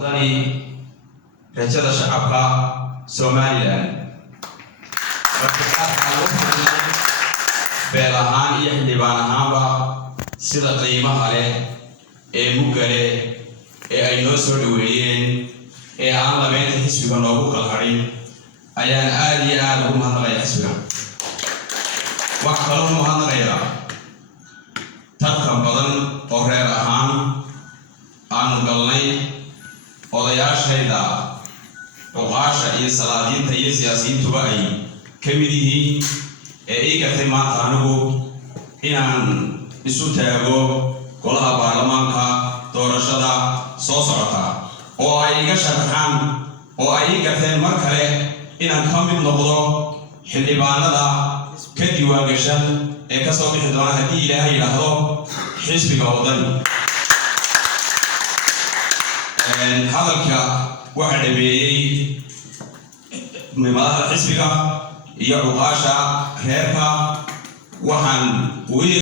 wadani rajada shacabka Soomaaliland beelahaan iyo xildhibaanahaanba sida qiimaha leh ee mugale ee ay noo soo dhaweeyeen ee aan lameynta xisbiga noogu kala harin ayaan aad iyo aad ugu mahadnaqayaa xisbiga. waxaa kaloo mahadnaqayaa tartan badan oo reer ahaan aanu galnay odayaashayda uqaasha iyo salaadiinta iyo siyaasiyiintuba ay ka mid yihiin ee ii gartay maanta anigu inaan isu taago golaha baarlamaanka doorashada soo socota oo ay iga sharaxaan oo ay ii garteen mar kale inaan ka mid noqdo xildhibaanada ka diiwaangashan ee ka soo bixi doona haddii ilaahay yidhaahdo xisbiga wadani. hadalka waxaa dhameeyey madaxda xisbiga iyo uqaasha reerka waxaan